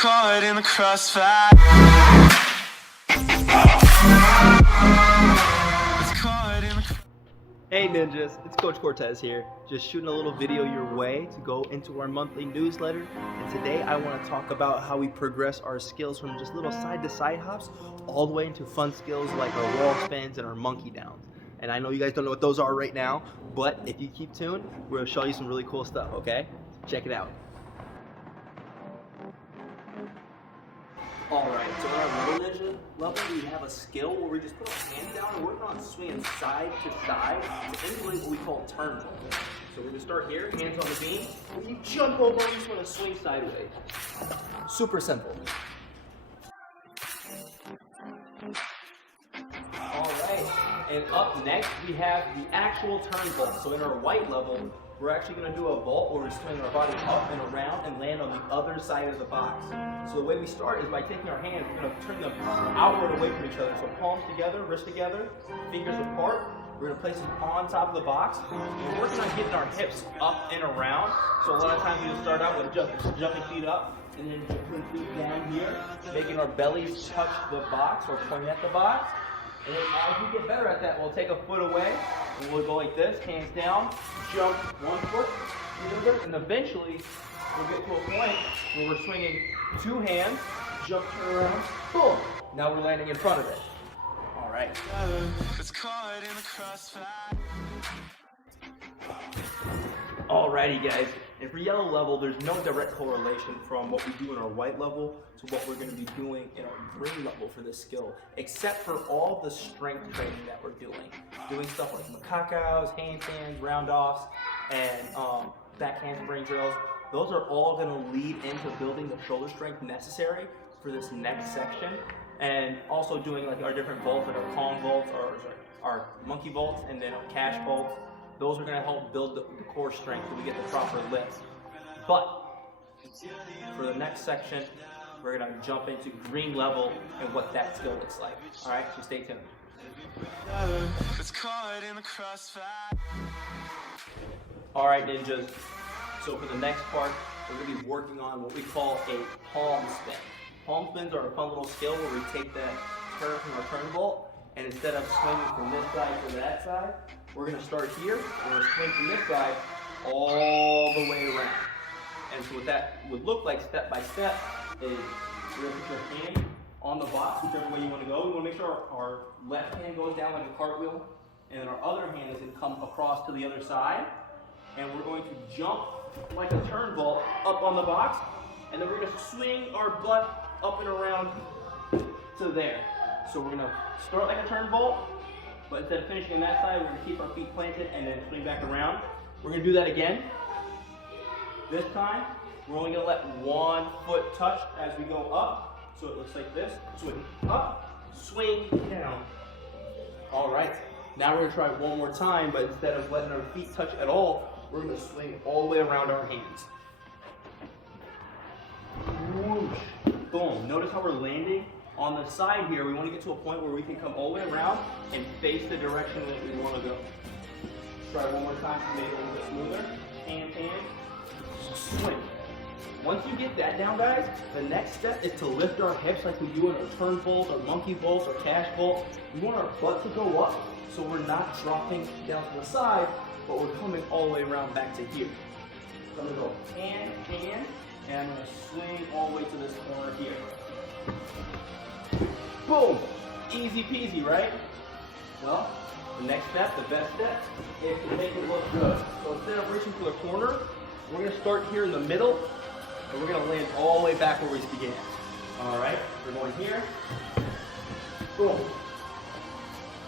caught in the crossfire. It's caught in the Hey ninjas, it's Coach Cortez here, just shooting a little video your way to go into our monthly newsletter. And today I want to talk about how we progress our skills from just little side to side hops all the way into fun skills like our wall spins and our monkey downs. And I know you guys don't know what those are right now, but if you keep tuned, we're going to show you some really cool stuff, okay? Check it out. Alright, so in our little ninja level, we have a skill where we just put our hands down and we're going to swing side to side to emulate what we call turn. So we're going to start here, hands on the beam. When you jump over, you just want to swing sideways. Super simple. Alright, and up next we have the actual turn vault. So in our white level, we're actually going to do a vault where we swing our body up and around and land on the other side of the box. So the way we start is by taking our hands, we're going to turn them outward away from each other. So palms together, wrists together, fingers apart. We're going to place them on top of the box. We're working on getting our hips up and around. So a lot of times we just start out with jumping feet up and then putting feet down here, making our bellies touch the box or pointing at the box. And then as we get better at that, we'll take a foot away and we'll go like this, hands down, jump one foot, and eventually we'll get to a point where we're swinging two hands, jump, turn around, boom. Now we're landing in front of it. All right. It's caught in the crossfire. Alrighty guys, and for yellow level, there's no direct correlation from what we do in our white level to what we're going to be doing in our green level for this skill, except for all the strength training that we're doing stuff like macacos, handstands, round-offs, and back handspring drills. Those are all going to lead into building the shoulder strength necessary for this next section, and also doing like our different vaults, like our Kong vaults, or our monkey vaults, and then our cash vaults. Those are going to help build the core strength so we get the proper lift. But for the next section, we're going to jump into green level and what that skill looks like. All right, so stay tuned. It's caught in the crossfire. All right, ninjas. So for the next part, we're going to be working on what we call a palm spin. Palm spins are a fun little skill where we take that turn from our turn vault, and instead of swinging from this side to that side, we're going to start here, we're going to swing from this side all the way around. And so what that would look like step by step is you're going to put your hand on the box, whichever way you want to go. We want to make sure our left hand goes down like a cartwheel, and then our other hand is going to come across to the other side. And we're going to jump like a turn vault up on the box, and then we're going to swing our butt up and around to there. So we're going to start like a turn vault, but instead of finishing on that side, we're going to keep our feet planted and then swing back around. We're going to do that again. This time, we're only going to let one foot touch as we go up. So it looks like this. Swing up, swing down. All right. Now we're going to try it one more time, but instead of letting our feet touch at all, we're going to swing all the way around our hands. Whoosh. Boom. Notice how we're landing? On the side here, we want to get to a point where we can come all the way around and face the direction that we want to go. Try one more time to make it a little bit smoother. Hand, swing. Once you get that down, guys, the next step is to lift our hips like we do in our turn vaults, our monkey vaults, our cash vault. We want our butt to go up so we're not dropping down to the side, but we're coming all the way around back to here. So I'm going to go hand, and I'm going to swing all the way to this corner here. Boom! Easy peasy, right? Well, the next step, the best step, is to make it look good. So instead of reaching for the corner, we're going to start here in the middle, and we're going to land all the way back where we began. All right, we're going here. Boom.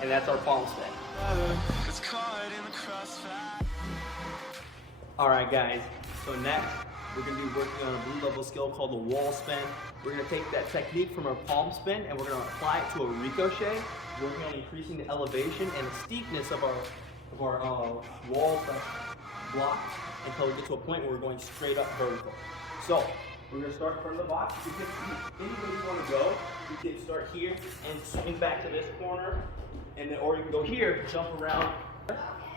And that's our palm spin. It's caught in the crossfire. All right, guys. So next, we're going to be working on a blue level skill called the wall spin. We're going to take that technique from our palm spin and we're going to apply it to a ricochet, working on increasing the elevation and the steepness of our wall block until we get to a point where we're going straight up vertical. So we're going to start in front of the box. You can anywhere you want to go. You can start here and swing back to this corner, and then or you can go here, jump around.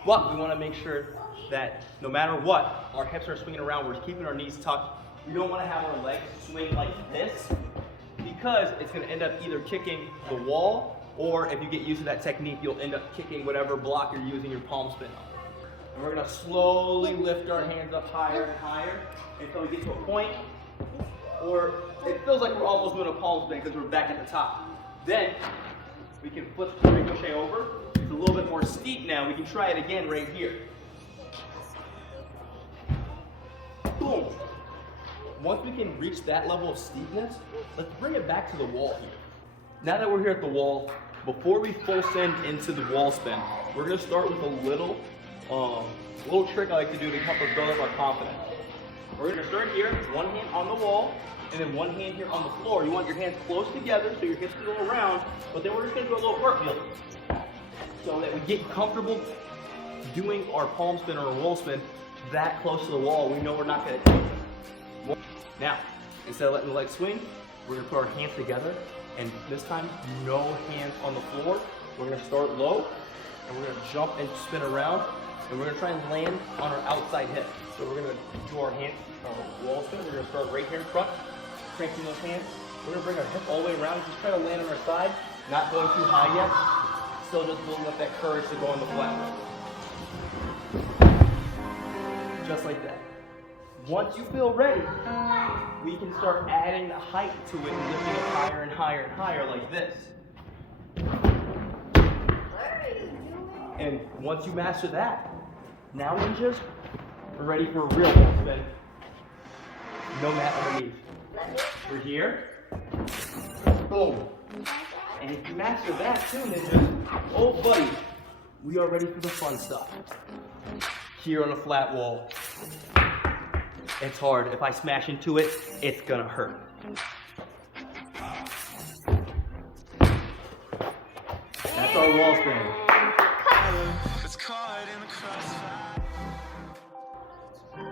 But we want to make sure that no matter what, our hips are swinging around. We're keeping our knees tucked we don't want to have our legs swing like this because it's going to end up either kicking the wall, or if you get used to that technique, you'll end up kicking whatever block you're using your palm spin on. And we're going to slowly lift our hands up higher and higher until we get to a point, or it feels like we're almost doing a palm spin because we're back at the top. Then we can flip the ricochet over. It's a little bit more steep now. We can try it again right here. Boom. Once we can reach that level of steepness, let's bring it back to the wall here. Now that we're here at the wall, before we full send into the wall spin, we're gonna start with a little trick I like to do to help us build up our confidence. We're gonna start here, one hand on the wall, and then one hand here on the floor. You want your hands close together so your hips can go around, but then we're just gonna do a little cartwheel so that we get comfortable doing our palm spin or a wall spin that close to the wall. We know we're not gonna take it. Now, instead of letting the legs swing, we're gonna put our hands together, and this time, no hands on the floor. We're gonna start low, and we're gonna jump and spin around, and we're gonna try and land on our outside hip. So we're gonna do our hands wall spin. We're gonna start right here in front, cranking those hands. We're gonna bring our hip all the way around, just try to land on our side, not going too high yet. Still just building up that courage to go on the flat. Just like that. Once you feel ready, we can start adding the height to it and lifting it higher and higher and higher like this. And once you master that, now ninjas, we're ready for a real wall spin. No mat underneath. We're here. Boom. And if you master that too, ninjas, oh buddy, we are ready for the fun stuff. Here on a flat wall. It's hard. If I smash into it, it's gonna hurt. That's our wall spin. It's caught in the crossfire.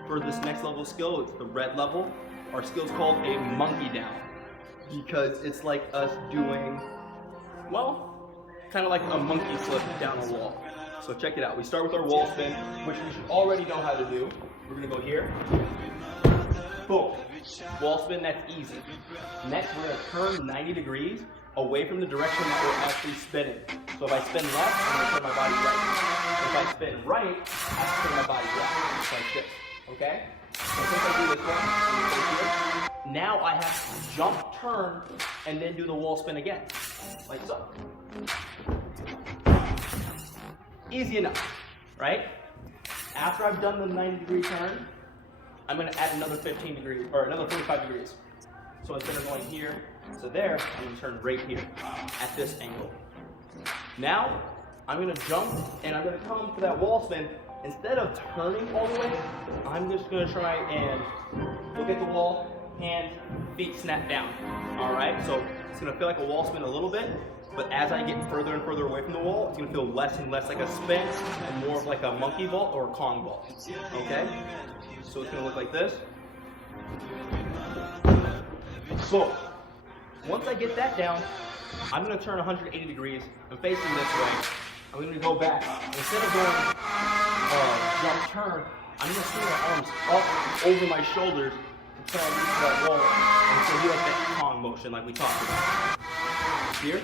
For this next level skill, it's the red level. Our skill's called a monkey down because it's like us doing, well, kind of like a monkey flip down a wall. So check it out. We start with our wall spin, which we should already know how to do. We're gonna go here. Boom. Wall spin, that's easy. Next, we're gonna turn 90 degrees away from the direction that we're actually spinning. So if I spin left, I'm gonna turn my body right. If I spin right, I turn my body left, like this, okay? So since I do this one, I'm gonna go here. Now I have to jump, turn, and then do the wall spin again, like so. Easy enough, right? After I've done the 90-degree turn, I'm gonna add another 15 degrees, or another 45 degrees. So instead of going here to there, I'm gonna turn right here at this angle. Now, I'm gonna jump and I'm gonna come to that wall spin. Instead of turning all the way, I'm just gonna try and look at the wall, hands, feet snap down. All right, so it's gonna feel like a wall spin a little bit, but as I get further and further away from the wall, it's gonna feel less and less like a spin and more of like a monkey vault or a Kong vault, okay? So it's gonna look like this. So, once I get that down, I'm gonna turn 180 degrees and facing this way. I'm gonna go back. Instead of going jump turn, I'm gonna swing my arms up over my shoulders to try and reach that wall. And so do like that Kong motion like we talked about. Here.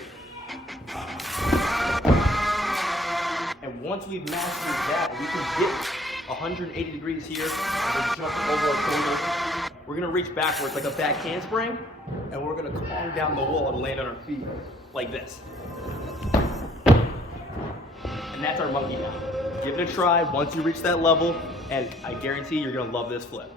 And once we've mastered that, we can get 180 degrees here, and we're jumping over our shoulders. We're gonna reach backwards like a back handspring, and we're gonna Kong down the wall and land on our feet like this. And that's our monkey down. Give it a try once you reach that level, and I guarantee you're gonna love this flip.